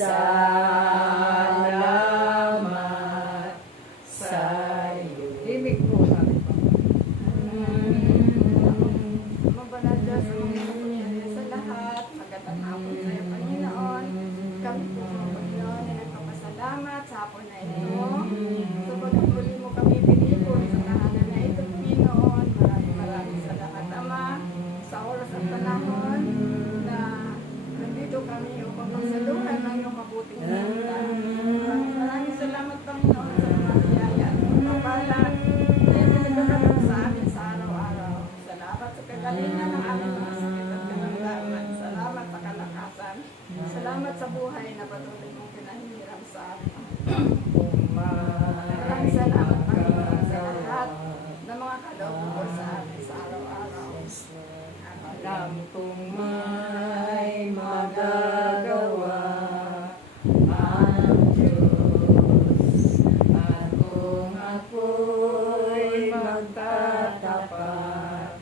salamat sa'yo. Ibig po sabi po. Mabanal Diyos, sa lahat, magandang hapon sa iyo, Panginoon. Kami po sa Panginoon ay nagpapasalamat sa hapon na ito. Sa pagpuli mo kami pinipon sa tahanan na ito, Panginoon. Maraming salamat, Ama, sa oras at panahon na nandito kami upang magsaluhan ng iyong mabuting salita. Maraming salamat, Panginoon, sa mga biyaya at pagkabalan na ibinigay sa amin sa araw-araw. Salamat sa kagalingan ng aming mga sakit at karamdaman. Salamat sa kalakasan. Salamat sa buhay na patuloy mong pinahiram sa amin. Maraming salamat, Panginoon, sa lahat ng mga kaloob mo sa amin sa araw-araw. Alam kong may magagawa ang Diyos, at kung ako'y magtatapat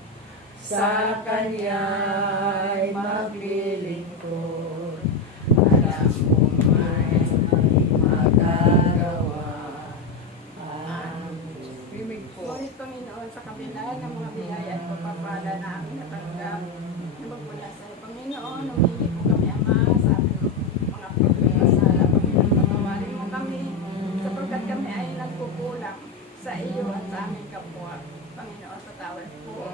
sa Kanya'y maglilingkod. Alam kong may magagawa ang Diyos. Bimig po. Ngunit, Panginoon, sa kabila ng mga biyaya at pagpapala na aming natanggap na magmula sa iyo, Panginoon, humingi po kami, Ama, sa aming mga pagpapasala. Panginoon, patawarin mo kami sapagkat kami ay nagkukulang sa iyo at sa aming kapwa. Panginoon, patawad po.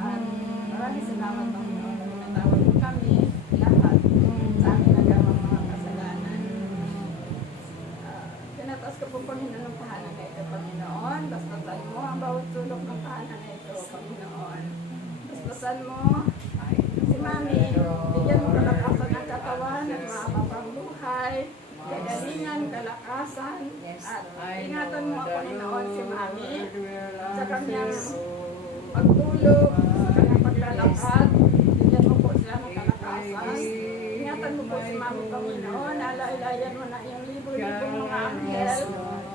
At maraming salamat, Panginoon, na pinatawad mo kami lahat sa aming nagawang mga kasalanan. Tinataas ko po, Panginoon, ng tahanan na ito, Panginoon. Bastasan mo ang bawat sulok ng tahanan na ito, Panginoon. Bastasan mo si Mami. Bigyan mo kalakasan ng katawan at maababang buhay, kagalingan, kalakasan, at ingatan mo, Panginoon, si Mami sa kanyang pagtulog, sa kanyang paglalakad. Bigyan mo po siya ng kalakasan. Ingatan mo po si Mami, Panginoon. Alailayan mo na iyong libo-libong mga anghel.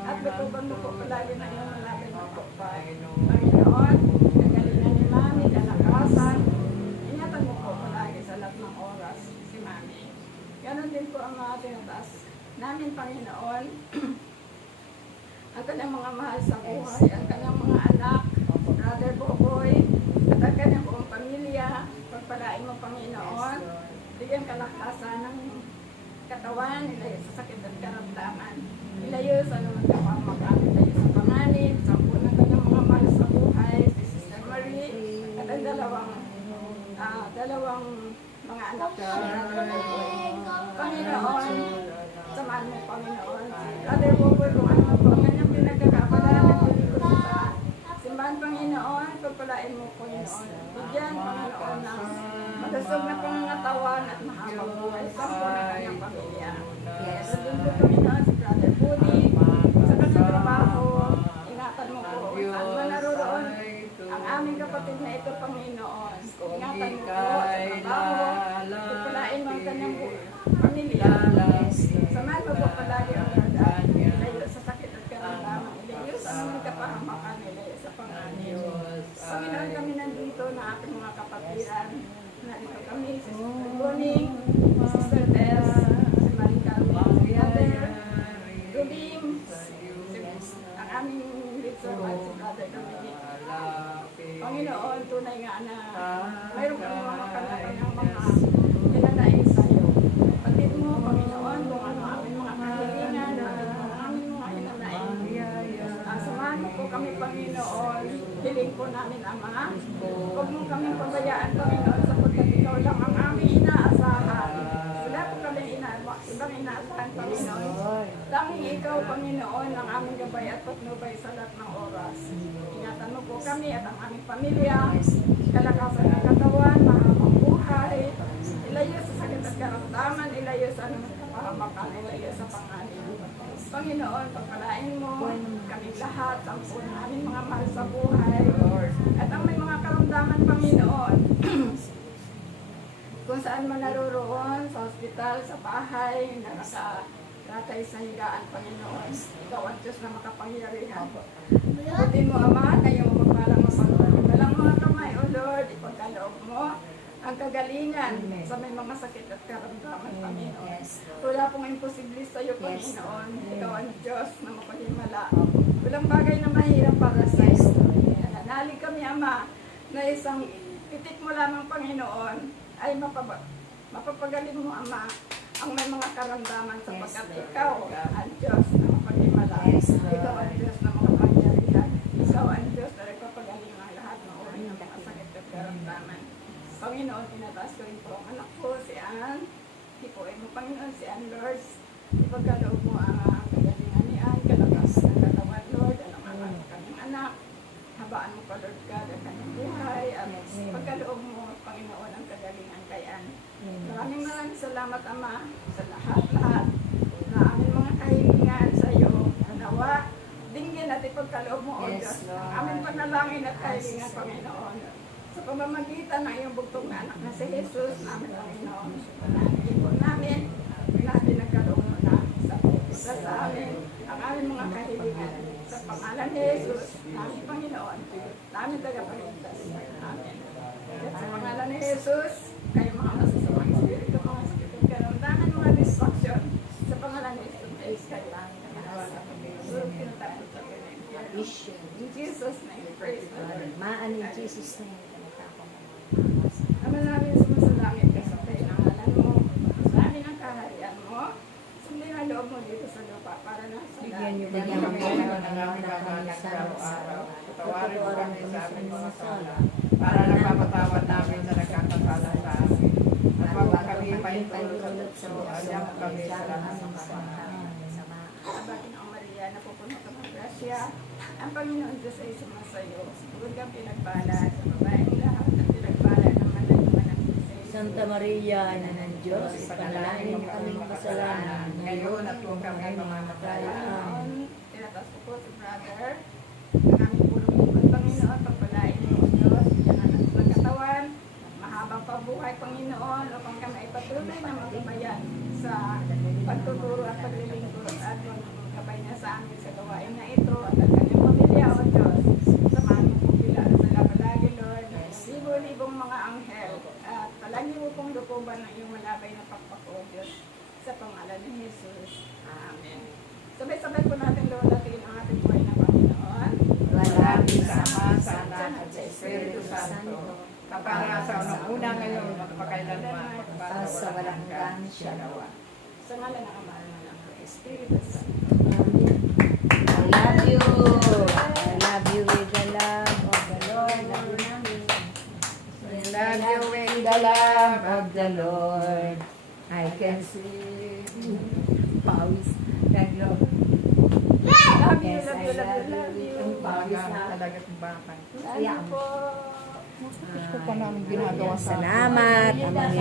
At batuban mo po palagi na iyong malagay mo po pa. Panginoon, kagalingan ni Mami, kalakasan. Ingatan mo po palagi sa lahat ng oras si Mami. Ganon din po ang mga tinataas namin, Panginoon. Ang kanyang mga mahal sa buhay, ang kanyang mga anak, Brother Boboy, at ang kanyang buong pamilya. Pagpalain mo, Panginoon. Bigyan kalakasan ng katawan, ilayo sa sakit at karamdaman. Ilayo sa anumang kapamakan, ilayo sa panganib, sa ng kanyang mga mahal sa buhay, si Sister Marie, at ang dalawang mga anak ko. Panginoon, samahan mo, Panginoon. Brother Boboy, kung ano po ang kanyang pinagkakapalan, sa simbahan, Panginoon, pagpalain mo, Panginoon. Bigyan, Panginoon, ng magasog na pangangatawan at mahabang buhay sa po ng kanyang pamilya. Yes. At doon po, Panginoon, si Brother Buddy, sa kanyang trabaho, ingatan mo po. Saan man naroroon ang aming kapatid na ito, Panginoon. Ingatan mo po sa trabaho, pagpalain mo ang kanyang pamilya. Samahan mo po palagi ang hardaan. Ilayo sa sakit at karamdaman. Ilayo sa aming kapahamakan. Ilayo sa panganib. Panginoon, kami nandito na ating mga kapatiran. Nandito kami, si Sister Boning, si Sister Tess, si Marie Carmen, si Brother Rudim, ang aming litso at si Brother Dominic. Panginoon, tunay nga na mayroon kami mga kanya-kanyang mga pinanain sa iyo. Patid mo, Panginoon, kung ano aming mga kahilingan, ang aming mga hinanain. Samahan mo po kami, Panginoon. Hiling po namin, Ama. Huwag mo kaming pabayaan, Panginoon, sapagkat ikaw lang ang aming inaasahan. Wala po kami ibang inaasahan, Panginoon. Tanging ikaw, Panginoon, ang aming gabay at patnubay sa lahat ng oras. Ingatan mo po kami at ang aming pamilya, kalakasan ng katawan, mahabang buhay, ilayo sa sakit at karamdaman, ilayo sa anumang kapahamakan, ilayo sa panganib. Panginoon, pagpalain mo kami lahat, ang po namin mga mahal sa buhay, at ang may mga karamdaman, Panginoon, kung saan man naroroon, sa ospital, sa bahay, nakatay sa higaan, Panginoon. Ikaw ang Diyos na makapangyarihan. Butin mo, Ama, na iyong magpalang mapanood. Walang mga kamay, O Lord, ipagkaloob mo ang kagalingan sa may mga sakit at karamdaman, Panginoon. Tula Wala pong imposible sa iyo, Yes. Panginoon. Ikaw ang Diyos na mapaghimala. Walang bagay na mahirap para sa Yes, iyo. Lord. Nananalig kami, Ama, na isang titik mo lamang, Panginoon, ay mapapagaling mo, Ama, ang may mga karamdaman sapagkat Yes, Lord. ikaw ang Diyos na mapaghimala. Yes, Lord. Ikaw ang Diyos na makapangyarihan. Ikaw ang Diyos na nagpapagaling ang lahat ng uri ng mga sakit at karamdaman. Panginoon, tinataas ko rin po ang anak ko, si Ann. Ipuin mo, Panginoon, si Ann, Lord. Ipagkaloob mo ang kagalingan ni Ann, kalabas ng katawan, Lord, ang anak ng kanyang anak. Habaan mo pa, Lord God, ang kanyang buhay. At pagkaloob mo, Panginoon, ang kagalingan kay Ann. Maraming salamat, Ama, sa lahat-lahat na aming mga kahilingan sa iyo. Nawa, dinggin at ipagkaloob mo, O Yes, Diyos, Lord. ang aming panalangin at kahilingan, Panginoon. Sa pamamagitan ng iyong bugtong na anak na si Jesus, namin, Panginoon, namin namin, namin nagkaloob mo na sa amin, ang aming mga kahilingan. Sa pangalan ni Jesus, namin, Panginoon, namin tagapagligtas. Amen. At sa pangalan ni Jesus, kayo mga masasamang espiritu, mga sakit at karamdaman, mga distraction, sa pangalan ni Jesus, kayo namin Lord, pinatapos sa ganyan. Issue. In Jesus' name, praise the Lord. Maan in Jesus' name. Ama namin sumasalangit ka sa pinangalan mo. Sa amin ang kaharian mo. Sundin ang loob mo dito sa lupa para na sa Bigyan niyo ba Bigyan kami mo ng kami aming ng kakanak sa araw-araw? Patawarin mo Patawarin kami kami sa sa aming mga mga sala, sala, para napapatawad namin sa nagkakasala sa amin. At huwag kami paintulot sa buhaya mo kami sa lahat ng kasalanan. Abakin ang Maria, napupuno ka ng grasya. Ang Panginoon Diyos ay sumasayo. Huwag kang pinagpala sa babaeng lahat at pinagpala ng manayuan ng Jesus. Santa Maria, Ina ng Diyos, Ipanalangin mo kami makasalanan, ngayon at huwag kami mamamatay. Panginoon, tinatas ko po si brother. Ang aming pulong lingkod, Panginoon, pagpalain mo, Diyos, yan ang ng katawan. Mahabang pabuhay, Panginoon, upang kami ay patuloy na magbayan sa pagtuturo at paglilingkod at magkabay niya sa amin sa gawain na ito at ang kanyang pamilya, O Diyos. Samahan mo po sila sa palagi, Lord. Libo-libong mga anghel at palagi mo pong lukuban ng iyong malabay na pagpako, Diyos, sa pangalan ni Jesus. Amen. Sabay-sabay po natin lawalatiin ang ating buhay na Panginoon. Walang sama sa anak at sa Espiritu Santo, kapara sa unang-una ngayon at pakailanman, sa walang hanggan siya nawa. Sa ngalan ng Ama at ng Espiritu Santo. I love you. I love you with the love of the Lord. Love you namin. We love you with the love of the Lord. I can see pawis. Nag-love. Love you, Yes, love I you, love love you, love you. you. Baga talaga ng bakal. Love you po. Gusto pa namin ginagawa sa Salamat. Amang